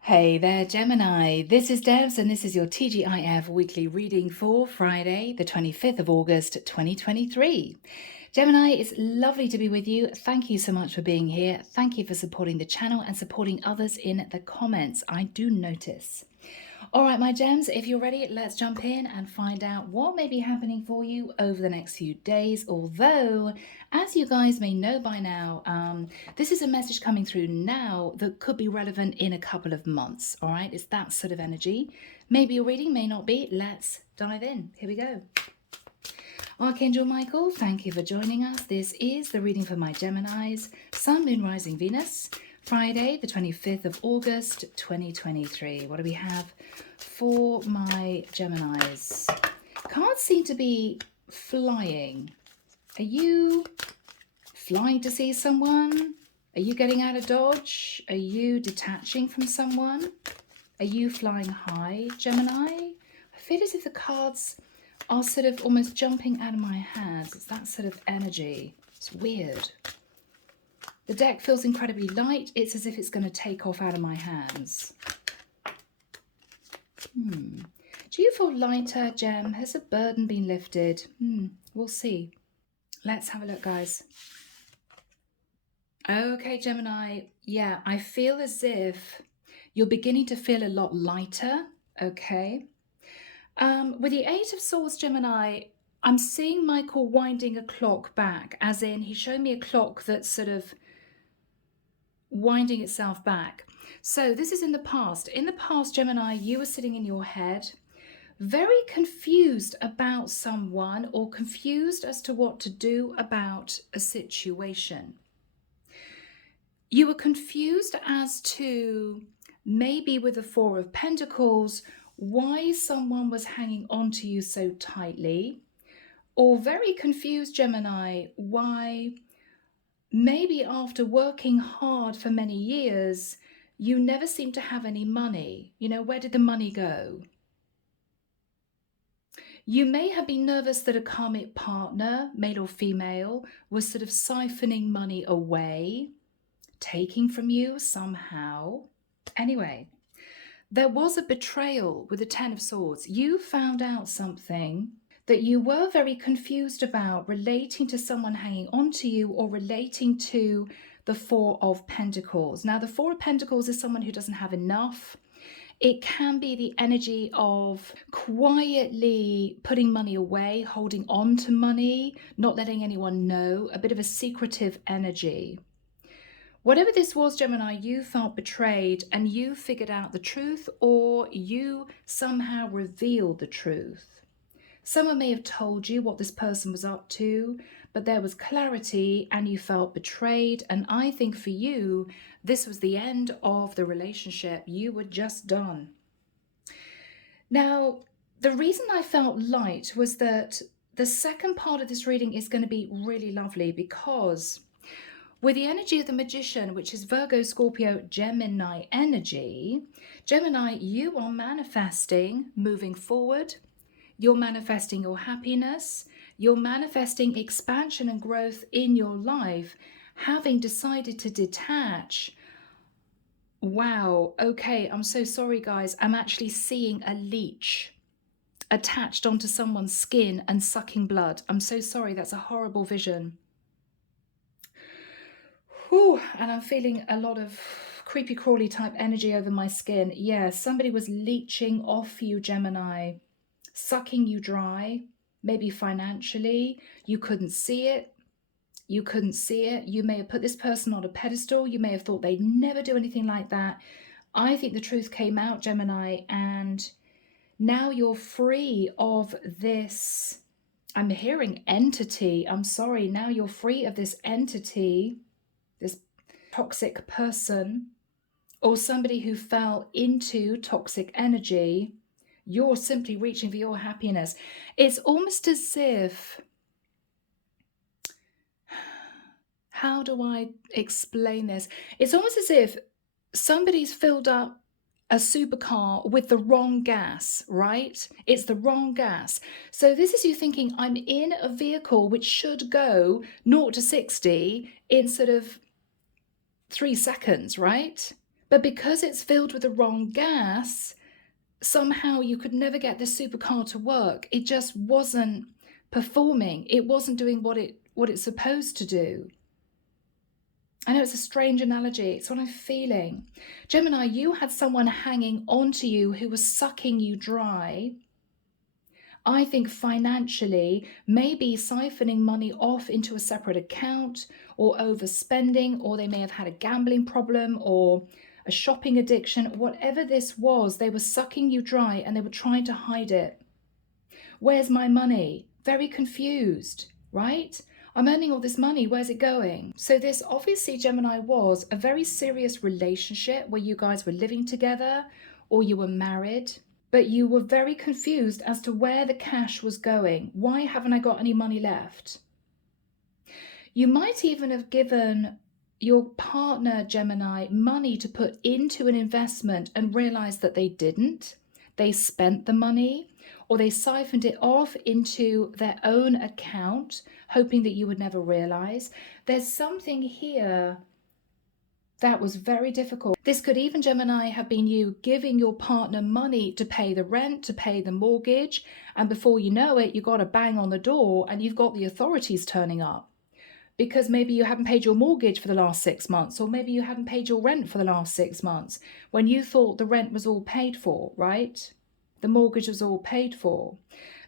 Hey there, Gemini. This is Debs, and this is your TGIF weekly reading for Friday, the 25th of August, 2023. Gemini, it's lovely to be with you. Thank you so much for being here. Thank you for supporting the channel and supporting others in the comments. I do notice. All right, my gems, if you're ready, let's jump in and find out what may be happening for you over the next few days. Although, as you guys may know by now, this is a message coming through now that could be relevant in a couple of months. All right, it's that sort of energy. Maybe your reading, may not be. Let's dive in. Here we go. Archangel Michael, thank you for joining us. This is the reading for my Geminis, Sun, Moon, Rising, Venus. Friday, the 25th of August, 2023. What do we have for my Geminis? Cards seem to be flying. Are you flying to see someone? Are you getting out of Dodge? Are you detaching from someone? Are you flying high, Gemini? I feel as if the cards are sort of almost jumping out of my hands. It's that sort of energy. It's weird. The deck feels incredibly light. It's as if it's going to take off out of my hands. Do you feel lighter, Gem? Has a burden been lifted? We'll see. Let's have a look, guys. Okay, Gemini. Yeah, I feel as if you're beginning to feel a lot lighter. Okay. With the Eight of Swords, Gemini, I'm seeing Michael winding a clock back, as in he's showing me a clock that's sort of winding itself back. So this is in the past. In the past, Gemini, you were sitting in your head, very confused about someone or confused as to what to do about a situation. You were confused as to, maybe with the Four of Pentacles, why someone was hanging on to you so tightly, or very confused, Gemini, why maybe after working hard for many years, you never seem to have any money. You know, where did the money go? You may have been nervous that a karmic partner, male or female, was sort of siphoning money away, taking from you somehow. Anyway, there was a betrayal with the Ten of Swords. You found out something that you were very confused about, relating to someone hanging on to you or relating to the Four of Pentacles. Now, the Four of Pentacles is someone who doesn't have enough. It can be the energy of quietly putting money away, holding on to money, not letting anyone know, a bit of a secretive energy. Whatever this was, Gemini, you felt betrayed and you figured out the truth, or you somehow revealed the truth. Someone may have told you what this person was up to, but there was clarity and you felt betrayed. And I think for you, this was the end of the relationship. You were just done. Now, the reason I felt light was that the second part of this reading is going to be really lovely, because with the energy of the Magician, which is Virgo, Scorpio, Gemini energy, Gemini, you are manifesting moving forward. You're manifesting your happiness. You're manifesting expansion and growth in your life, having decided to detach. Wow, okay, I'm so sorry, guys. I'm actually seeing a leech attached onto someone's skin and sucking blood. I'm so sorry, that's a horrible vision. Whew, and I'm feeling a lot of creepy crawly type energy over my skin. Yeah, somebody was leeching off you, Gemini, sucking you dry, maybe financially. You couldn't see it. You couldn't see it. You may have put this person on a pedestal. You may have thought they'd never do anything like that. I think the truth came out, Gemini, and now you're free of this. I'm hearing entity. I'm sorry. Now you're free of this entity, this toxic person, or somebody who fell into toxic energy. You're simply reaching for your happiness. It's almost as if, how do I explain this? It's almost as if somebody's filled up a supercar with the wrong gas, right? It's the wrong gas. So this is you thinking, I'm in a vehicle which should go 0 to 60 in sort of 3 seconds, right? But because it's filled with the wrong gas, somehow you could never get this supercar to work. It just wasn't performing. It wasn't doing what it's supposed to do. I know it's a strange analogy. It's what I'm feeling. Gemini, you had someone hanging onto you who was sucking you dry. I think financially, maybe siphoning money off into a separate account, or overspending, or they may have had a gambling problem or a shopping addiction. Whatever this was, they were sucking you dry and they were trying to hide it. Where's my money? Very confused, right? I'm earning all this money, where's it going? So this obviously, Gemini, was a very serious relationship where you guys were living together or you were married, but you were very confused as to where the cash was going. Why haven't I got any money left? You might even have given your partner, Gemini, money to put into an investment and realized that they didn't. They spent the money, or they siphoned it off into their own account, hoping that you would never realize. There's something here that was very difficult. This could even, Gemini, have been you giving your partner money to pay the rent, to pay the mortgage, and before you know it, you got a bang on the door and you've got the authorities turning up. Because maybe you hadn't paid your mortgage for the last 6 months, or maybe you hadn't paid your rent for the last 6 months, when you thought the rent was all paid for, right? The mortgage was all paid for.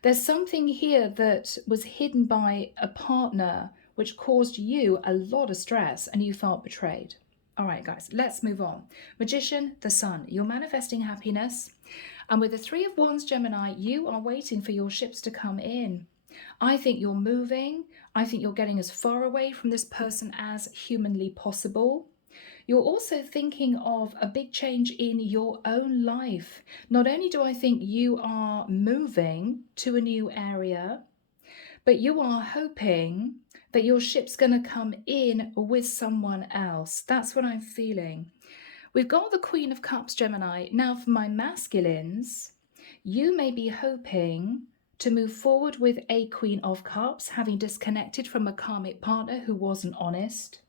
There's something here that was hidden by a partner which caused you a lot of stress and you felt betrayed. All right, guys, let's move on. Magician, the Sun, you're manifesting happiness. And with the Three of Wands, Gemini, you are waiting for your ships to come in. I think you're moving. I think you're getting as far away from this person as humanly possible. You're also thinking of a big change in your own life. Not only do I think you are moving to a new area, but you are hoping that your ship's going to come in with someone else. That's what I'm feeling. We've got the Queen of Cups, Gemini. Now for my masculines, you may be hoping to move forward with a Queen of Cups, having disconnected from a karmic partner who wasn't honest.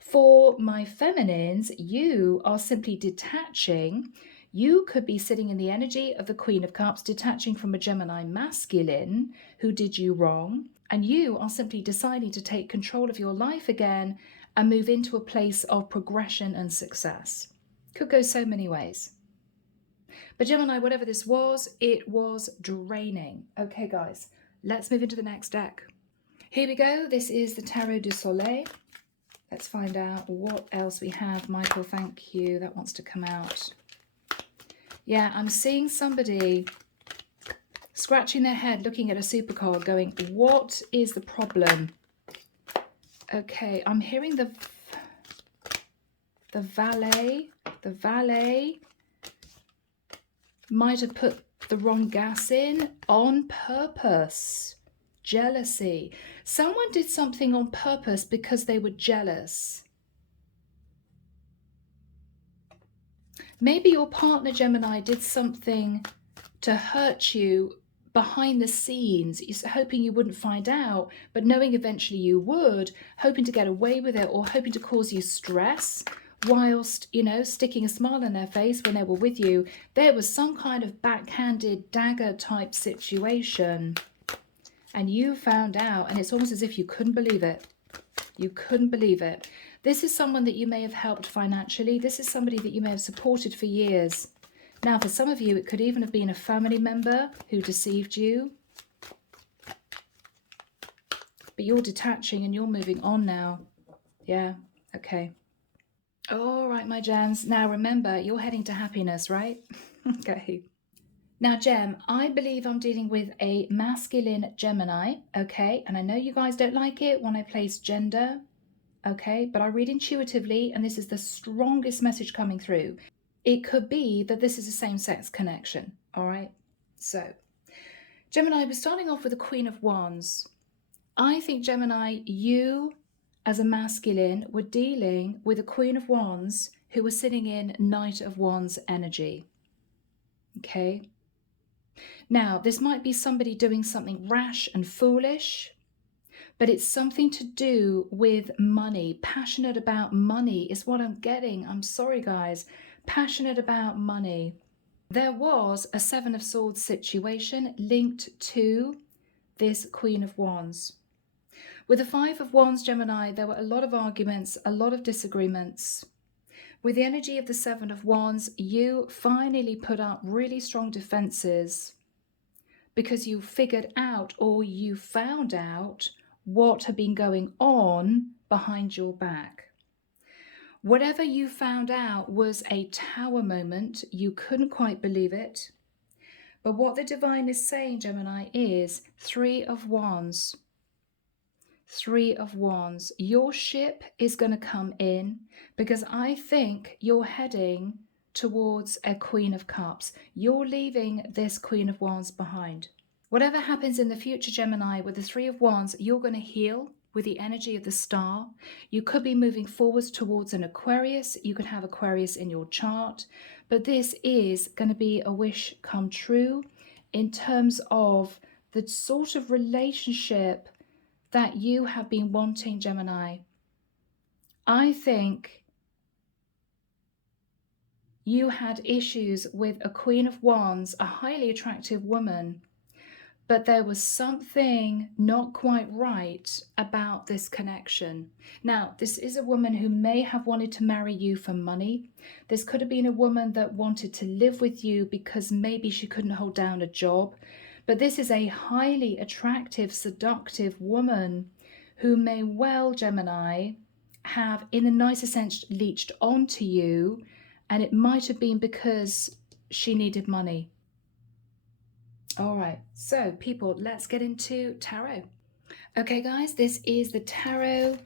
For my feminines, you are simply detaching. You could be sitting in the energy of the Queen of Cups, detaching from a Gemini masculine who did you wrong. And you are simply deciding to take control of your life again and move into a place of progression and success. Could go so many ways. But Gemini, whatever this was, it was draining. Okay, guys, let's move into the next deck. Here we go. This is the Tarot du Soleil. Let's find out what else we have. Michael, thank you. That wants to come out. Yeah, I'm seeing somebody scratching their head, looking at a supercard, going, what is the problem? Okay, I'm hearing the valet. The valet might have put the wrong gas in on purpose. Jealousy. Someone did something on purpose because they were jealous. Maybe your partner, Gemini, did something to hurt you behind the scenes, hoping you wouldn't find out, but knowing eventually you would, hoping to get away with it or hoping to cause you stress whilst, you know, sticking a smile on their face when they were with you. There was some kind of backhanded dagger type situation. And you found out, and it's almost as if you couldn't believe it. You couldn't believe it. This is someone that you may have helped financially. This is somebody that you may have supported for years. Now, for some of you, it could even have been a family member who deceived you. But you're detaching and you're moving on now. Yeah, okay. All right, my gems. Now, remember, you're heading to happiness, right? Okay. Now, Gem, I believe I'm dealing with a masculine Gemini, okay? And I know you guys don't like it when I place gender, okay? But I read intuitively, and this is the strongest message coming through. It could be that this is a same-sex connection, all right? So, Gemini, we're starting off with the Queen of Wands. I think, Gemini, you as a masculine were dealing with a Queen of Wands who was sitting in Knight of Wands energy, okay? Now, this might be somebody doing something rash and foolish, but it's something to do with money. Passionate about money is what I'm getting. I'm sorry, guys. Passionate about money. There was a Seven of Swords situation linked to this Queen of Wands. With the Five of Wands, Gemini, there were a lot of arguments, a lot of disagreements. With the energy of the Seven of Wands, you finally put up really strong defenses because you figured out, or you found out, what had been going on behind your back. Whatever you found out was a tower moment. You couldn't quite believe it. But what the divine is saying, Gemini, is Three of Wands. Three of Wands. Your ship is going to come in because I think you're heading towards a Queen of Cups. You're leaving this Queen of Wands behind. Whatever happens in the future, Gemini, with the Three of Wands, you're going to heal with the energy of the star. You could be moving forwards towards an Aquarius. You could have Aquarius in your chart. But this is going to be a wish come true in terms of the sort of relationship that you have been wanting, Gemini. I think you had issues with a Queen of Wands, a highly attractive woman, but there was something not quite right about this connection. Now, this is a woman who may have wanted to marry you for money. This could have been a woman that wanted to live with you because maybe she couldn't hold down a job. But this is a highly attractive, seductive woman who may well, Gemini, have, in the nicest sense, leached onto you. And it might have been because she needed money. All right, so people, let's get into tarot. Okay, guys, this is the Tarot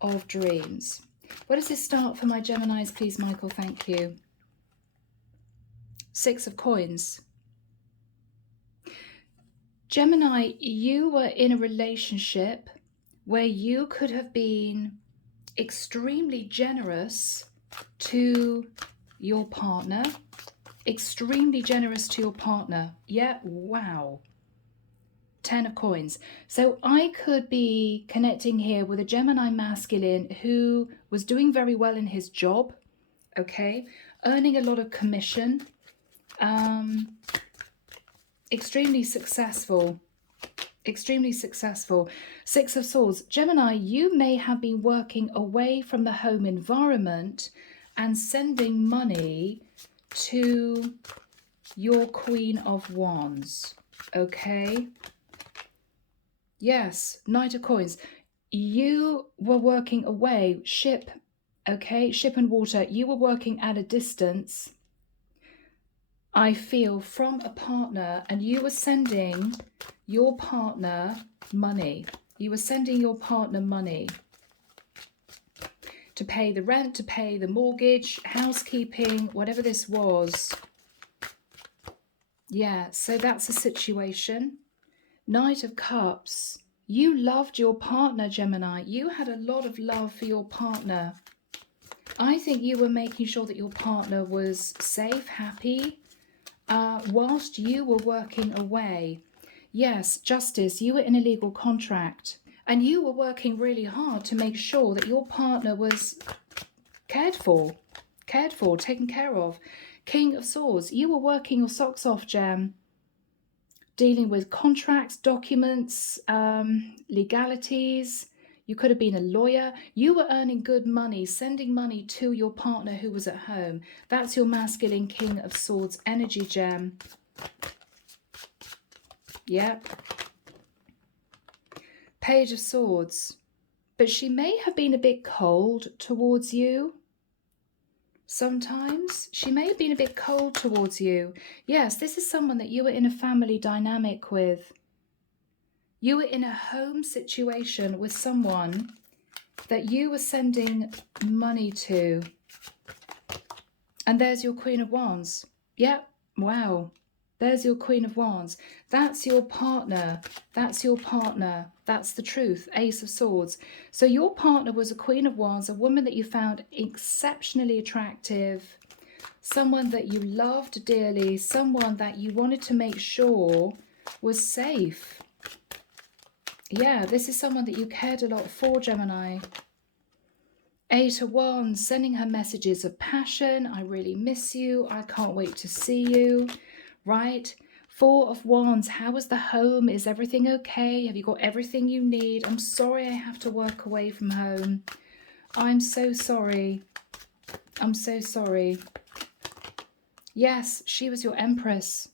of Dreams. Where does this start for my Geminis, please, Michael? Thank you. Six of Coins. Gemini, you were in a relationship where you could have been extremely generous to your partner. Extremely generous to your partner. Yeah, wow. 10 of Coins. So I could be connecting here with a Gemini masculine who was doing very well in his job, okay, earning a lot of commission, extremely successful. Extremely successful. Six of Swords. Gemini, you may have been working away from the home environment and sending money to your Queen of Wands. Okay. Yes, Knight of Coins. You were working away, ship, okay, ship and water. You were working at a distance, I feel, from a partner, and you were sending your partner money. You were sending your partner money to pay the rent, to pay the mortgage, housekeeping, whatever this was. Yeah, so that's a situation. Knight of Cups. You loved your partner, Gemini. You had a lot of love for your partner. I think you were making sure that your partner was safe, happy, whilst you were working away. Yes, Justice, you were in a legal contract and you were working really hard to make sure that your partner was cared for, taken care of. King of Swords, you were working your socks off, Gem, dealing with contracts, documents, legalities. You could have been a lawyer. You were earning good money, sending money to your partner who was at home. That's your masculine King of Swords energy, Gem. Yep. Page of Swords. But she may have been a bit cold towards you. Sometimes she may have been a bit cold towards you. Yes, this is someone that you were in a family dynamic with. You were in a home situation with someone that you were sending money to. And there's your Queen of Wands. Yep, wow. There's your Queen of Wands. That's your partner. That's your partner. That's the truth. Ace of Swords. So your partner was a Queen of Wands, a woman that you found exceptionally attractive, someone that you loved dearly, someone that you wanted to make sure was safe. Yeah, this is someone that you cared a lot for, Gemini. 8 of Wands, sending her messages of passion. I really miss you. I can't wait to see you. Right? 4 of Wands, how is the home? Is everything okay? Have you got everything you need? I'm sorry I have to work away from home. I'm so sorry. I'm so sorry. Yes, she was your Empress.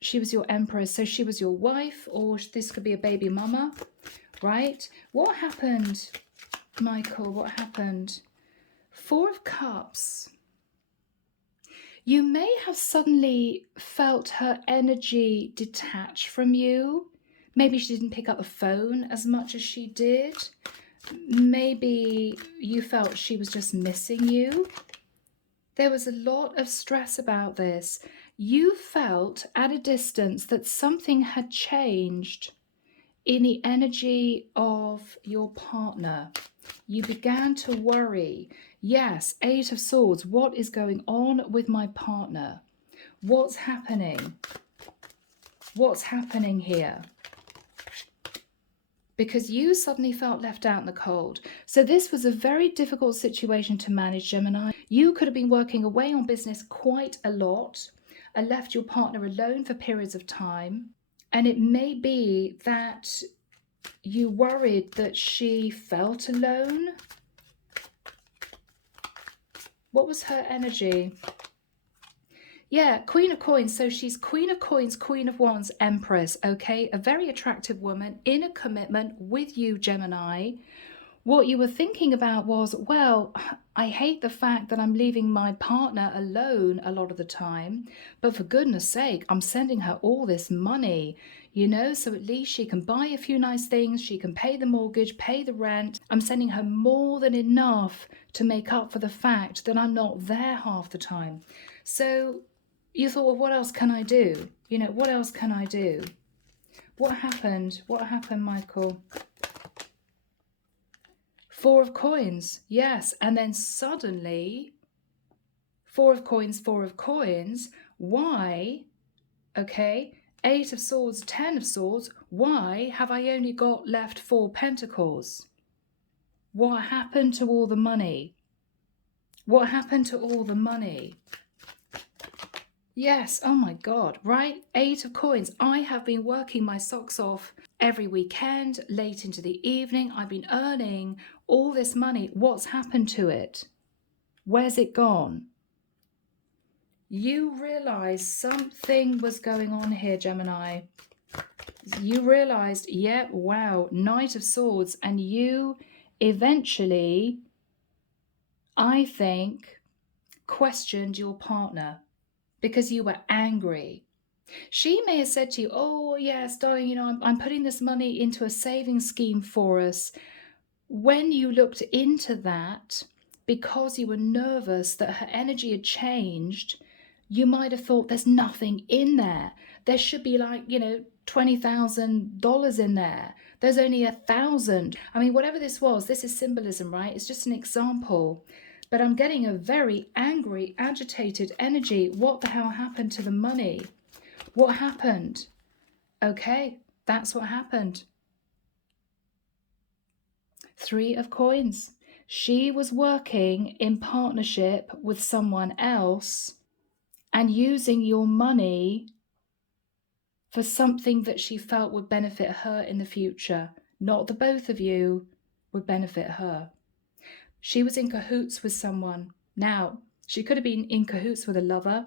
She was your Empress. So she was your wife, or this could be a baby mama, right? What happened, Michael? What happened? 4 of Cups. You may have suddenly felt her energy detach from you. Maybe she didn't pick up the phone as much as she did. Maybe you felt she was just missing you. There was a lot of stress about this. You felt at a distance that something had changed in the energy of your partner. You began to worry. Yes, 8 of Swords. What is going on with my partner? What's happening? What's happening here? Because you suddenly felt left out in the cold. So this was a very difficult situation to manage, Gemini. You could have been working away on business quite a lot and left your partner alone for periods of time. And it may be that you worried that she felt alone. What was her energy? Yeah, Queen of Coins. So she's Queen of Coins, Queen of Wands, Empress, okay? A very attractive woman in a commitment with you, Gemini. What you were thinking about was, well, I hate the fact that I'm leaving my partner alone a lot of the time, but for goodness sake, I'm sending her all this money, you know, so at least she can buy a few nice things, she can pay the mortgage, pay the rent. I'm sending her more than enough to make up for the fact that I'm not there half the time. So you thought, well, what else can I do? You know, what else can I do? What happened? What happened, Michael? 4 of Coins, yes. And then suddenly, 4 of Coins, 4 of Coins. Why? Okay. 8 of Swords, 10 of Swords. Why have I only got left 4 Pentacles? What happened to all the money? What happened to all the money? Yes, oh my God, right? 8 of Coins. I have been working my socks off every weekend, late into the evening. I've been earning all this money. What's happened to it? Where's it gone? You realized something was going on here, Gemini. You realized, yeah, wow, Knight of Swords. And you eventually, I think, questioned your partner because you were angry. She may have said to you, oh, yes, darling, you know, I'm putting this money into a savings scheme for us. When you looked into that, because you were nervous that her energy had changed, you might have thought there's nothing in there. There should be like, you know, $20,000 in there. There's only 1,000. I mean, whatever this was, this is symbolism, right? It's just an example. But I'm getting a very angry, agitated energy. What the hell happened to the money? What happened? Okay, that's what happened. 3 of Coins. She was working in partnership with someone else and using your money for something that she felt would benefit her in the future. Not the both of you would benefit her. She was in cahoots with someone. Now, she could have been in cahoots with a lover,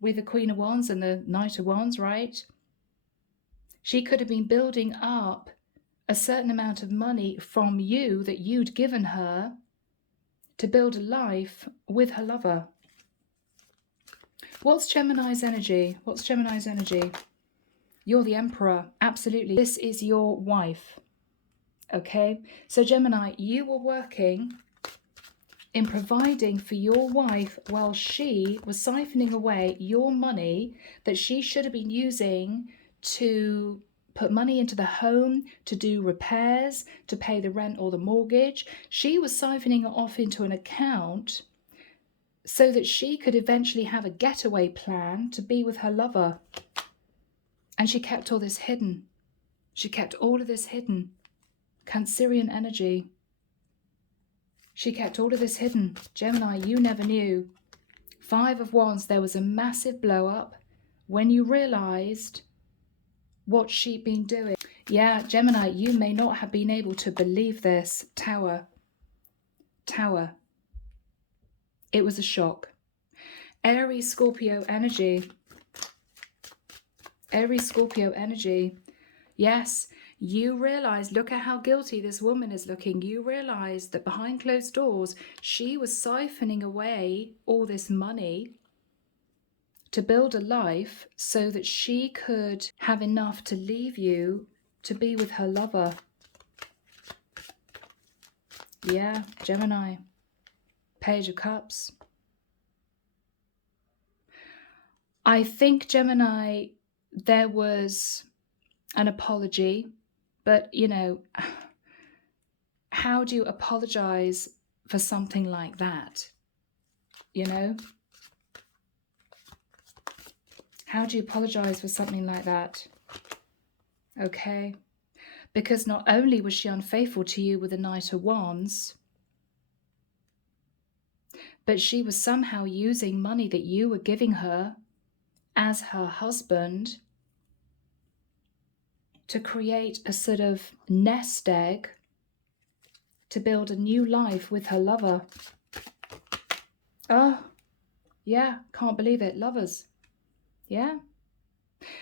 with the Queen of Wands and the Knight of Wands, right? She could have been building up a certain amount of money from you that you'd given her to build a life with her lover. What's Gemini's energy? What's Gemini's energy? You're the Emperor. Absolutely. This is your wife. Okay? So Gemini, you were working in providing for your wife while she was siphoning away your money that she should have been using to put money into the home, to do repairs, to pay the rent or the mortgage. She was siphoning it off into an account so that she could eventually have a getaway plan to be with her lover. And she kept all this hidden. She kept all of this hidden. Cancerian energy. She kept all of this hidden. Gemini, you never knew. 5 of Wands, there was a massive blow up when you realized what she'd been doing. Yeah, Gemini, you may not have been able to believe this. Tower. Tower. It was a shock. Aries, Scorpio energy. Aries, Scorpio energy. Yes, you realize, look at how guilty this woman is looking. You realize that behind closed doors, she was siphoning away all this money to build a life so that she could have enough to leave you to be with her lover. Yeah, Gemini. Page of Cups. I think, Gemini, there was an apology, but, you know, how do you apologize for something like that? You know? How do you apologize for something like that? Okay. Because not only was she unfaithful to you with the Knight of Wands, but she was somehow using money that you were giving her as her husband to create a sort of nest egg to build a new life with her lover. Oh, yeah, can't believe it. Lovers. Yeah.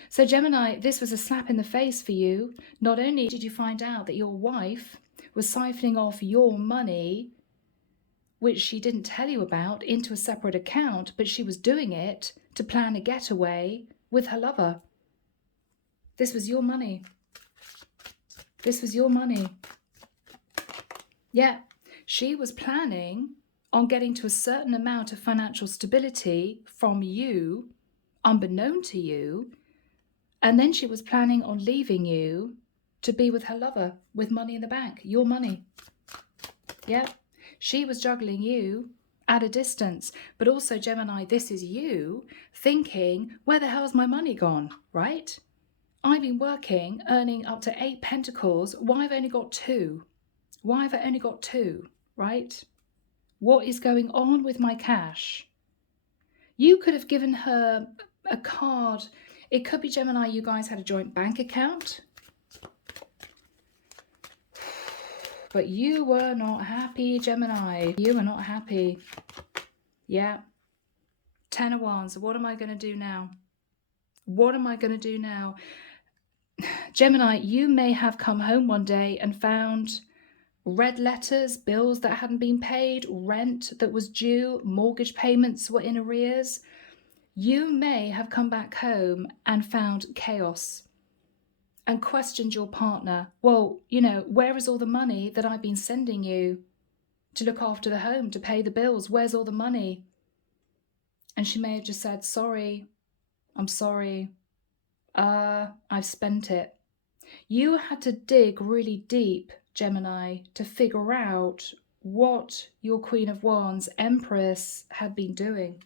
So Gemini, this was a slap in the face for you. Not only did you find out that your wife was siphoning off your money, which she didn't tell you about, into a separate account, but she was doing it to plan a getaway with her lover. This was your money. This was your money. Yeah, she was planning on getting to a certain amount of financial stability from you, unbeknown to you, and then she was planning on leaving you to be with her lover with money in the bank, your money. Yeah, she was juggling you at a distance, but also, Gemini, this is you thinking, where the hell's my money gone, right? I've been working, earning up to 8 pentacles. Why have I only got 2? Why have I only got 2, right? What is going on with my cash? You could have given her a card. It could be, Gemini, you guys had a joint bank account. But you were not happy, Gemini. You were not happy. Yeah. 10 of Wands. What am I going to do now? What am I going to do now? Gemini, you may have come home one day and found red letters, bills that hadn't been paid, rent that was due, mortgage payments were in arrears. You may have come back home and found chaos and questioned your partner. Well, you know, where is all the money that I've been sending you to look after the home, to pay the bills? Where's all the money? And she may have just said, sorry, I'm sorry. I've spent it. You had to dig really deep, Gemini, to figure out what your Queen of Wands, Empress, had been doing.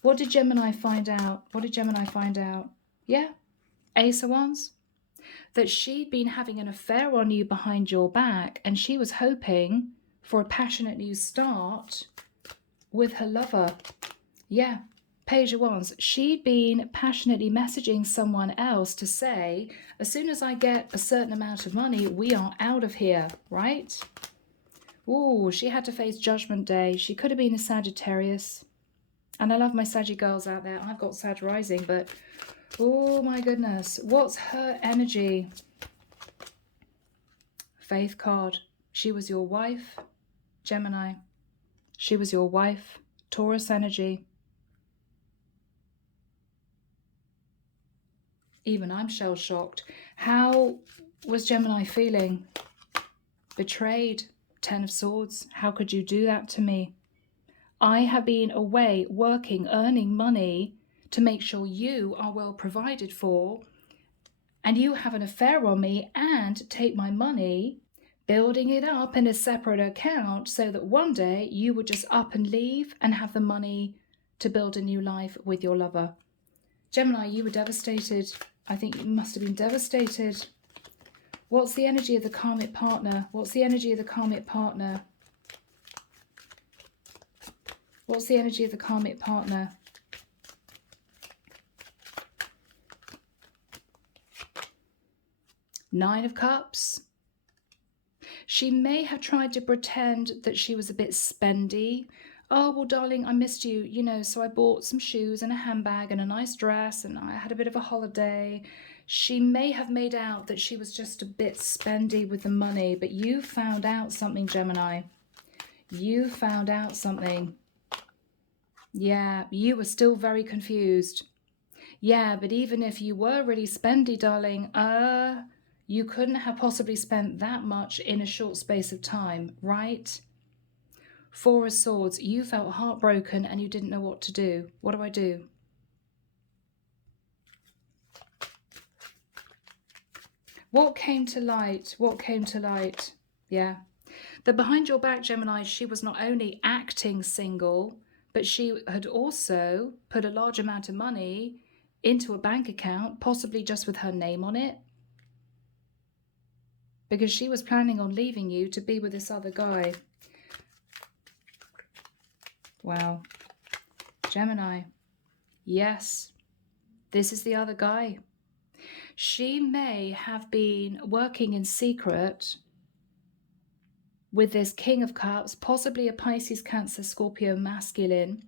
What did Gemini find out? What did Gemini find out? Yeah, Ace of Wands. That she'd been having an affair on you behind your back, and she was hoping for a passionate new start with her lover. Yeah, Page of Wands. She'd been passionately messaging someone else to say, as soon as I get a certain amount of money, we are out of here, right? Ooh, she had to face Judgment Day. She could have been a Sagittarius. And I love my Saggy girls out there. I've got Sag rising, but oh my goodness. What's her energy? Faith card. She was your wife, Gemini. She was your wife, Taurus energy. Even I'm shell-shocked. How was Gemini feeling? Betrayed. 10 of Swords. How could you do that to me? I have been away working, earning money to make sure you are well provided for, and you have an affair on me and take my money, building it up in a separate account so that one day you would just up and leave and have the money to build a new life with your lover. Gemini, you were devastated. I think you must have been devastated. What's the energy of the karmic partner? What's the energy of the karmic partner? What's the energy of the karmic partner? Nine of Cups. She may have tried to pretend that she was a bit spendy. Oh, well, darling, I missed you, you know, so I bought some shoes and a handbag and a nice dress and I had a bit of a holiday. She may have made out that she was just a bit spendy with the money, but you found out something, Gemini. You found out something. Yeah, you were still very confused. Yeah, but even if you were really spendy, darling, you couldn't have possibly spent that much in a short space of time, right? Four of Swords, you felt heartbroken and you didn't know what to do. What do I do? What came to light? What came to light? Yeah. The behind your back, Gemini, she was not only acting single, but she had also put a large amount of money into a bank account, possibly just with her name on it, because she was planning on leaving you to be with this other guy. Wow. Gemini. Yes, this is the other guy. She may have been working in secret with this King of Cups, possibly a Pisces, Cancer, Scorpio masculine,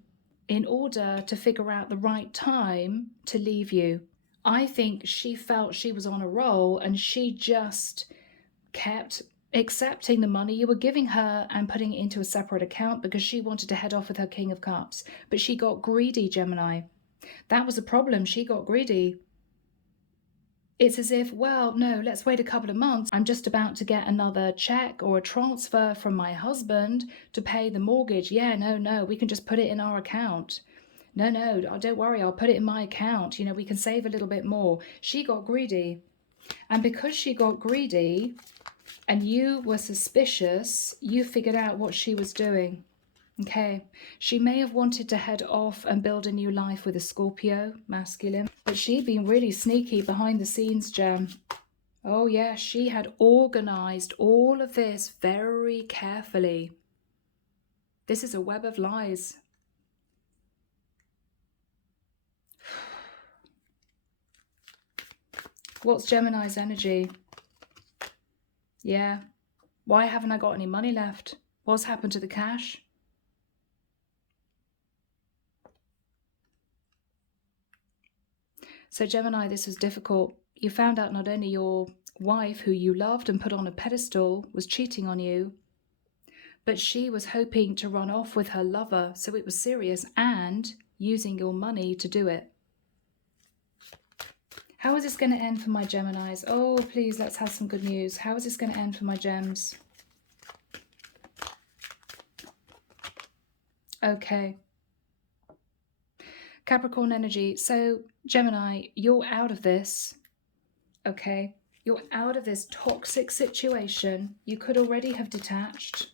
in order to figure out the right time to leave you. I think she felt she was on a roll and she just kept accepting the money you were giving her and putting it into a separate account because she wanted to head off with her King of Cups. But she got greedy, Gemini. That was a problem. She got greedy. It's as if, well, no, let's wait a couple of months. I'm just about to get another check or a transfer from my husband to pay the mortgage. Yeah, no, we can just put it in our account. No, don't worry, I'll put it in my account. You know, we can save a little bit more. She got greedy. And because she got greedy and you were suspicious, you figured out what she was doing. Okay, she may have wanted to head off and build a new life with a Scorpio, masculine, but she'd been really sneaky behind the scenes, Gem. Oh yeah, she had organized all of this very carefully. This is a web of lies. What's Gemini's energy? Yeah, why haven't I got any money left? What's happened to the cash? So Gemini, this was difficult. You found out not only your wife, who you loved and put on a pedestal, was cheating on you, but she was hoping to run off with her lover, so it was serious, and using your money to do it. How is this going to end for my Geminis? Oh, please, let's have some good news. How is this going to end for my gems? Okay. Capricorn energy. So, Gemini, you're out of this. Okay. You're out of this toxic situation. You could already have detached.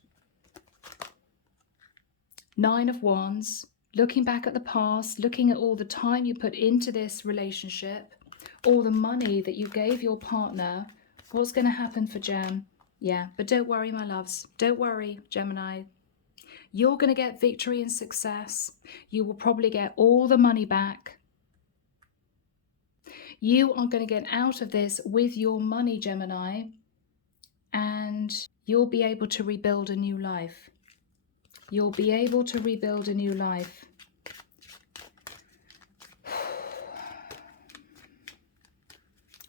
Nine of Wands. Looking back at the past, looking at all the time you put into this relationship, all the money that you gave your partner. What's going to happen for Gem? Yeah, but don't worry, my loves. Don't worry, Gemini. You're going to get victory and success. You will probably get all the money back. You are going to get out of this with your money, Gemini, and you'll be able to rebuild a new life. You'll be able to rebuild a new life.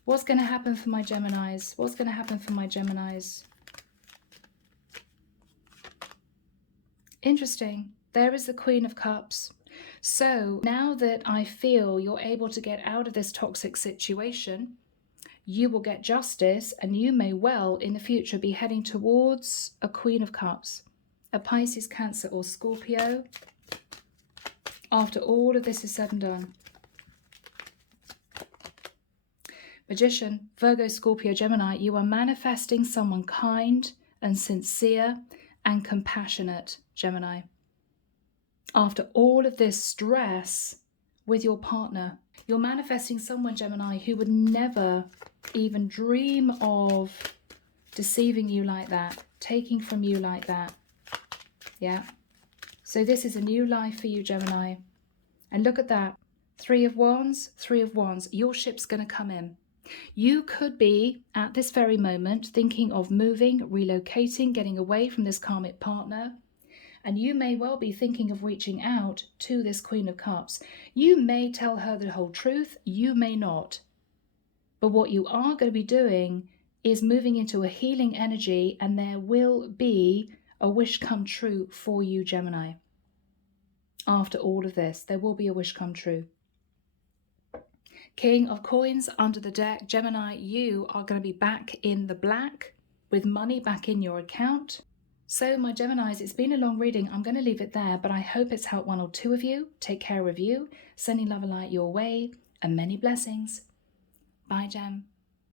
What's going to happen for my Geminis? What's going to happen for my Geminis? Interesting. There is the Queen of Cups. So now that I feel you're able to get out of this toxic situation, you will get justice, and you may well in the future be heading towards a Queen of Cups, a Pisces, Cancer or Scorpio, after all of this is said and done. Magician, Virgo, Scorpio, Gemini, you are manifesting someone kind and sincere and compassionate, Gemini. After all of this stress with your partner. You're manifesting someone, Gemini, who would never even dream of deceiving you like that, taking from you like that. Yeah. So this is a new life for you, Gemini. And look at that. 3 of Wands, 3 of Wands. Your ship's going to come in. You could be, at this very moment, thinking of moving, relocating, getting away from this karmic partner. And you may well be thinking of reaching out to this Queen of Cups. You may tell her the whole truth. You may not. But what you are going to be doing is moving into a healing energy, and there will be a wish come true for you, Gemini. After all of this, there will be a wish come true. King of Coins under the deck. Gemini, you are going to be back in the black with money back in your account. So my Geminis, it's been a long reading. I'm going to leave it there, but I hope it's helped 1 or 2 of you. Take care of you. Sending love and light your way, and many blessings. Bye, Gem.